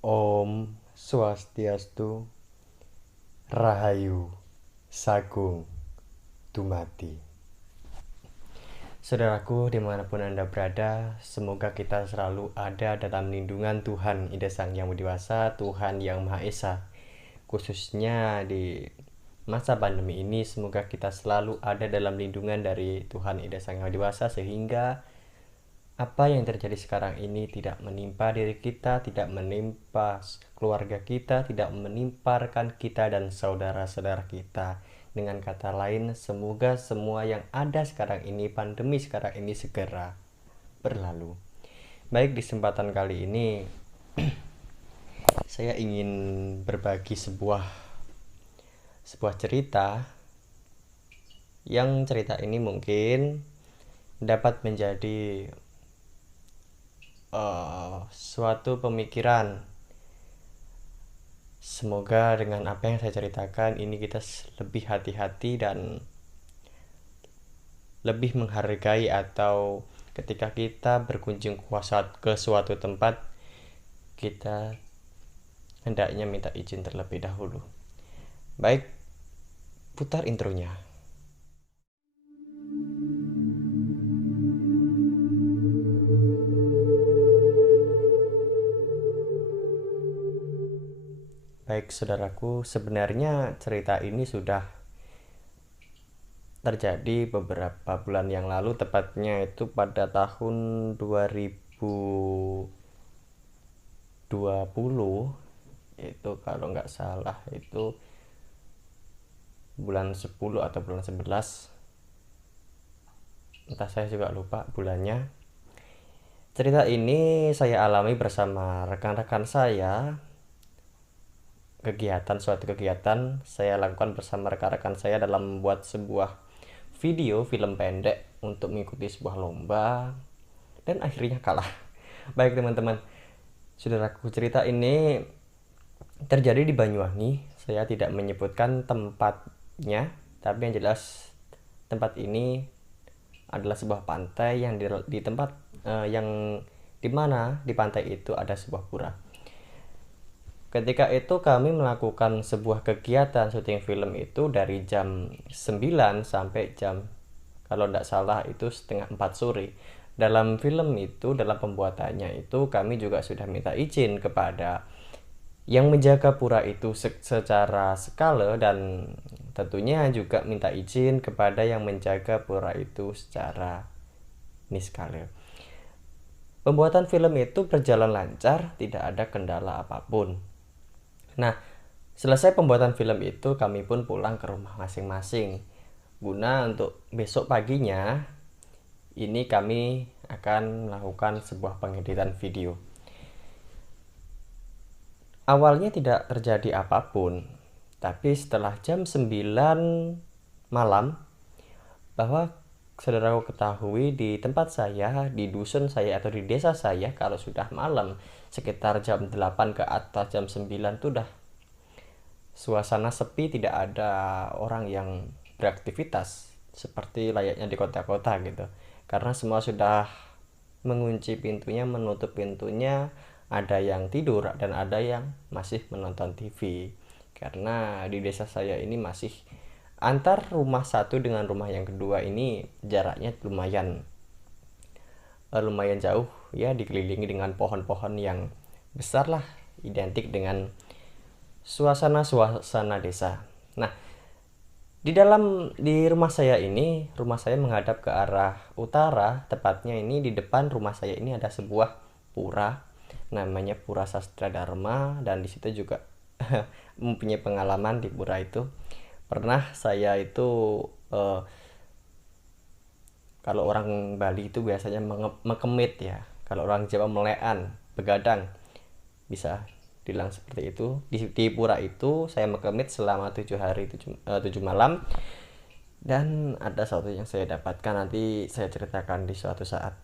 Om Swastiastu, Rahayu, Sagung, Dumadi. Saudaraku dimanapun Anda berada, semoga kita selalu ada dalam lindungan Tuhan Ida Sang Yang Widiwasa, Tuhan Yang Maha Esa. Khususnya di masa pandemi ini, semoga kita selalu ada dalam lindungan dari Tuhan Ida Sang Yang Widiwasa, sehingga apa yang terjadi sekarang ini tidak menimpa diri kita, tidak menimpa keluarga kita, tidak menimpa rekan kita dan saudara-saudara kita. Dengan kata lain, semoga semua yang ada sekarang ini, pandemi sekarang ini segera berlalu. Baik, di kesempatan kali ini saya ingin berbagi sebuah cerita, yang cerita ini mungkin dapat menjadi suatu pemikiran. Semoga dengan apa yang saya ceritakan ini kita lebih hati-hati dan lebih menghargai, atau ketika kita berkunjung ke suatu tempat, kita hendaknya minta izin terlebih dahulu. Baik, putar intronya. Baik saudaraku, sebenarnya cerita ini sudah terjadi beberapa bulan yang lalu, tepatnya itu pada tahun 2020, itu kalau nggak salah itu bulan 10 atau bulan 11, entah, saya juga lupa bulannya. Cerita ini saya alami bersama rekan-rekan saya. Suatu kegiatan saya lakukan bersama rekan-rekan saya dalam membuat sebuah video film pendek untuk mengikuti sebuah lomba, dan akhirnya kalah. Baik teman-teman, saudaraku, cerita ini terjadi di Banyuwangi. Saya tidak menyebutkan tempatnya, tapi yang jelas tempat ini adalah sebuah pantai yang di tempat yang dimana di pantai itu ada sebuah pura. Ketika itu kami melakukan sebuah kegiatan syuting film itu dari jam 9 sampai jam, kalau tidak salah itu setengah 4 sore. Dalam film itu, dalam pembuatannya itu, kami juga sudah minta izin kepada yang menjaga pura itu secara skala, dan tentunya juga minta izin kepada yang menjaga pura itu secara niskala. Pembuatan film itu berjalan lancar, tidak ada kendala apapun. Nah, selesai pembuatan film itu, kami pun pulang ke rumah masing-masing, guna untuk besok paginya ini kami akan melakukan sebuah pengeditan video. Awalnya tidak terjadi apapun, tapi setelah jam 9 malam, bahwa saudaraku ketahui di tempat saya, di dusun saya atau di desa saya, kalau sudah malam sekitar jam 8 ke atas, jam 9 itu udah suasana sepi, tidak ada orang yang beraktivitas seperti layaknya di kota-kota gitu. Karena semua sudah mengunci pintunya, menutup pintunya, ada yang tidur dan ada yang masih menonton TV. Karena di desa saya ini masih antar rumah satu dengan rumah yang kedua ini jaraknya lumayan jauh ya, dikelilingi dengan pohon-pohon yang besar lah, identik dengan suasana desa. Nah, di rumah saya ini, rumah saya menghadap ke arah utara, tepatnya ini di depan rumah saya ini ada sebuah pura, namanya Pura Sastra Dharma, dan di situ juga mempunyai pengalaman di pura itu. Pernah saya itu kalau orang Bali itu biasanya mekemit ya, kalau orang Jawa melean, begadang, bisa bilang seperti itu. Di pura itu saya mekemit selama 7 hari 7 malam, dan ada satu yang saya dapatkan, nanti saya ceritakan di suatu saat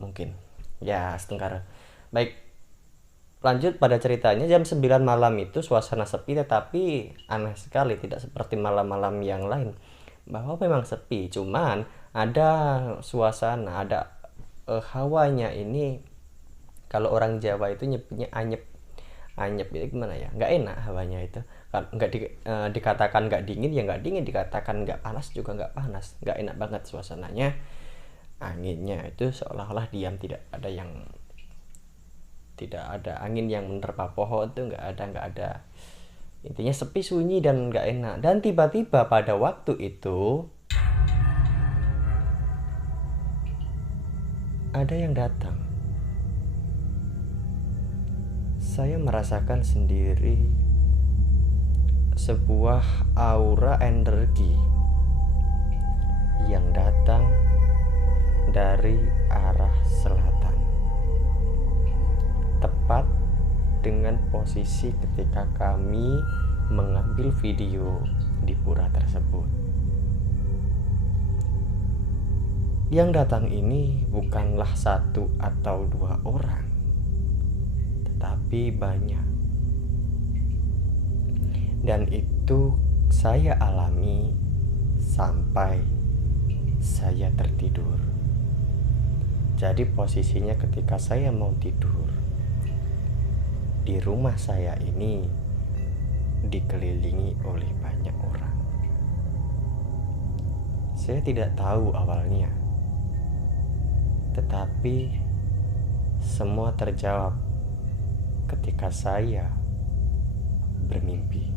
mungkin ya setengah. Baik, lanjut pada ceritanya. Jam 9 malam itu suasana sepi, tetapi aneh sekali, tidak seperti malam-malam yang lain, bahwa memang sepi, cuman ada suasana, ada hawanya ini. Kalau orang Jawa itu nyebutnya anyep. anyep itu gimana ya, nggak enak hawanya itu. Nggak dikatakan nggak dingin ya nggak dingin, dikatakan nggak panas juga nggak panas, nggak enak banget suasananya. Anginnya itu seolah-olah diam, tidak ada angin yang menerpa pohon, itu nggak ada, intinya sepi, sunyi, dan nggak enak. Dan tiba-tiba pada waktu itu ada yang datang. Saya merasakan sendiri sebuah aura energi yang datang dari arah selatan, tepat dengan posisi ketika kami mengambil video di pura tersebut. Yang datang ini bukanlah satu atau dua orang, tetapi banyak. Dan itu saya alami sampai saya tertidur. Jadi posisinya ketika saya mau tidur, di rumah saya ini dikelilingi oleh banyak orang. Saya tidak tahu awalnya, tetapi semua terjawab ketika saya bermimpi.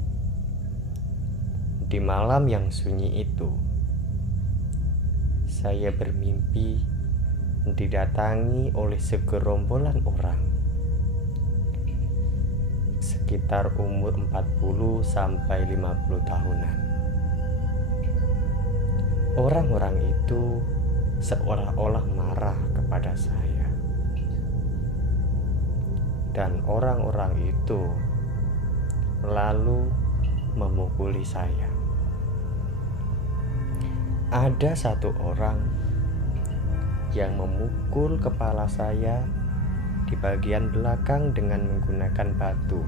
Di malam yang sunyi itu, saya bermimpi didatangi oleh segerombolan orang sekitar umur 40 sampai 50 tahunan. Orang-orang itu seolah-olah marah kepada saya. Dan orang-orang itu lalu memukuli saya. Ada satu orang yang memukul kepala saya di bagian belakang dengan menggunakan batu,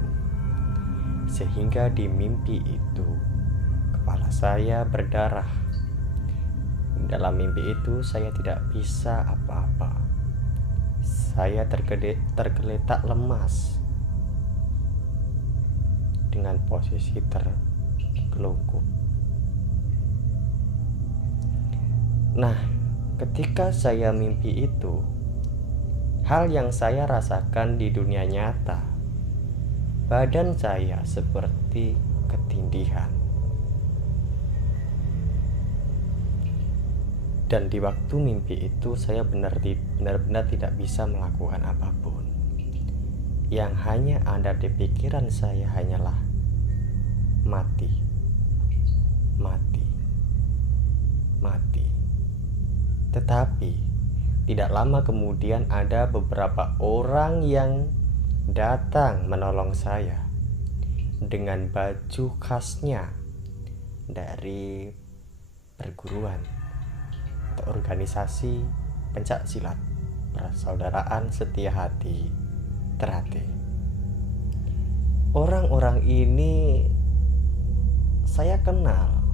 sehingga di mimpi itu kepala saya berdarah. Dalam mimpi itu saya tidak bisa apa-apa. Saya tergeletak lemas dengan posisi tergelungkup. Nah, ketika saya mimpi itu, hal yang saya rasakan di dunia nyata, badan saya seperti ketindihan. Dan di waktu mimpi itu saya benar-benar tidak bisa melakukan apapun. Yang hanya ada di pikiran saya hanyalah mati, mati, mati. Tetapi tidak lama kemudian ada beberapa orang yang datang menolong saya dengan baju khasnya dari perguruan atau organisasi pencak silat Persaudaraan Setia Hati Ternate. Orang-orang ini saya kenal.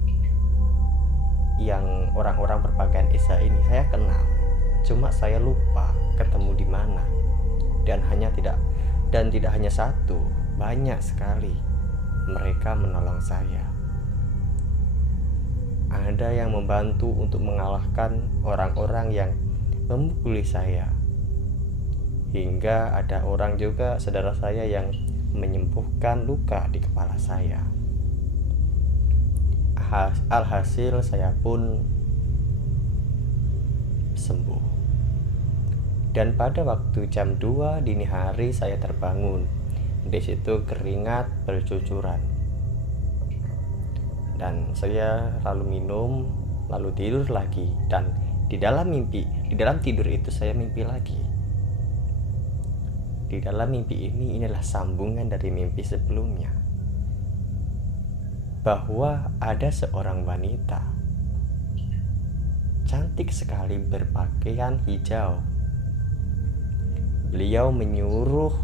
Yang orang-orang berpakaian Esa ini saya kenal, cuma saya lupa ketemu di mana. Dan tidak hanya satu, banyak sekali mereka menolong saya. Ada yang membantu untuk mengalahkan orang-orang yang memukuli saya, hingga ada orang juga saudara saya yang menyembuhkan luka di kepala saya. Alhasil saya pun sembuh. Dan pada waktu jam 2 dini hari saya terbangun. Di situ keringat bercucuran. Dan saya lalu minum, lalu tidur lagi. Dan di dalam tidur itu saya mimpi lagi. Di dalam mimpi ini inilah sambungan dari mimpi sebelumnya, bahwa ada seorang wanita cantik sekali berpakaian hijau. Beliau menyuruh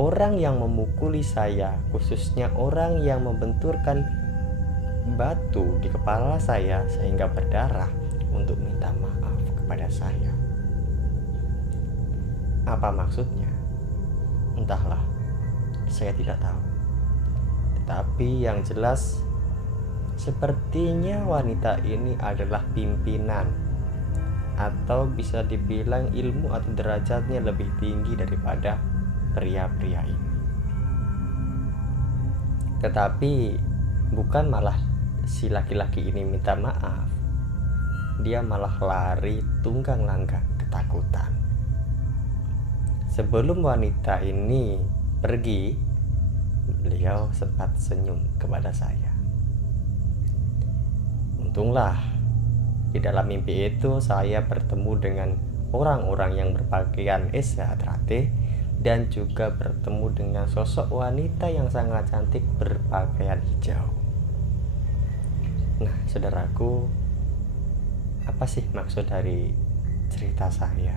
orang yang memukuli saya, khususnya orang yang membenturkan batu di kepala saya sehingga berdarah, untuk minta maaf kepada saya. Apa maksudnya? Entahlah. saya tidak tahu. Tetapi yang jelas, sepertinya wanita ini adalah pimpinan, atau bisa dibilang ilmu atau derajatnya lebih tinggi daripada pria-pria ini. Tetapi bukan malah si laki-laki ini minta maaf, dia malah lari tunggang langgang ketakutan. Sebelum wanita ini pergi, beliau sempat senyum kepada saya. Untunglah di dalam mimpi itu saya bertemu dengan orang-orang yang berpakaian Esyatrate dan juga bertemu dengan sosok wanita yang sangat cantik berpakaian hijau. Nah, saudaraku, apa sih maksud dari cerita saya?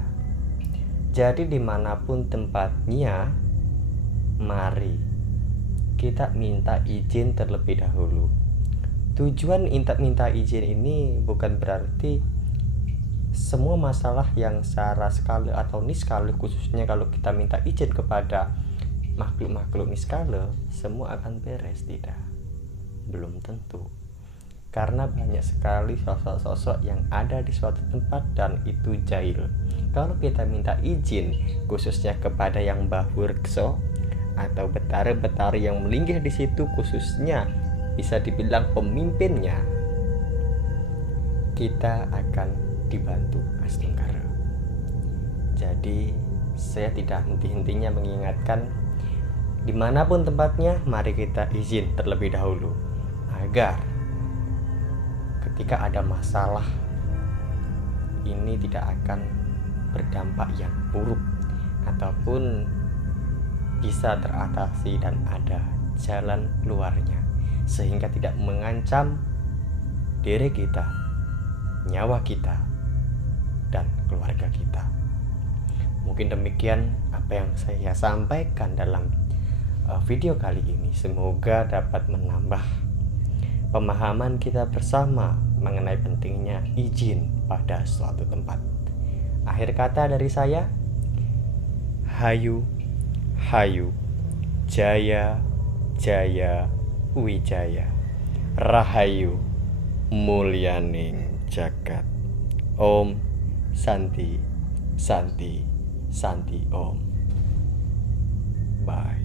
Jadi dimanapun tempatnya, mari kita minta izin terlebih dahulu. Tujuan minta izin ini bukan berarti semua masalah yang secara skala atau niskala, khususnya kalau kita minta izin kepada makhluk-makhluk niskala, semua akan beres. Tidak, belum tentu. Karena banyak sekali sosok-sosok yang ada di suatu tempat dan itu jahil. Kalau kita minta izin khususnya kepada yang bahurkso atau betara-betara yang melinggih di situ, khususnya bisa dibilang pemimpinnya, kita akan dibantu Astungkara. Jadi saya tidak henti-hentinya mengingatkan, dimanapun tempatnya, mari kita izin terlebih dahulu, agar ketika ada masalah ini tidak akan berdampak yang buruk, ataupun bisa teratasi dan ada jalan keluarnya, sehingga tidak mengancam diri kita, nyawa kita, dan keluarga kita. Mungkin demikian apa yang saya sampaikan dalam video kali ini. Semoga dapat menambah pemahaman kita bersama mengenai pentingnya izin pada suatu tempat. Akhir kata dari saya, Hayu, Hayu, Jaya, Jaya, Wijaya, Rahayu, Mulyaning Jagat. Om Santi, Santi, Santi Om. Bye.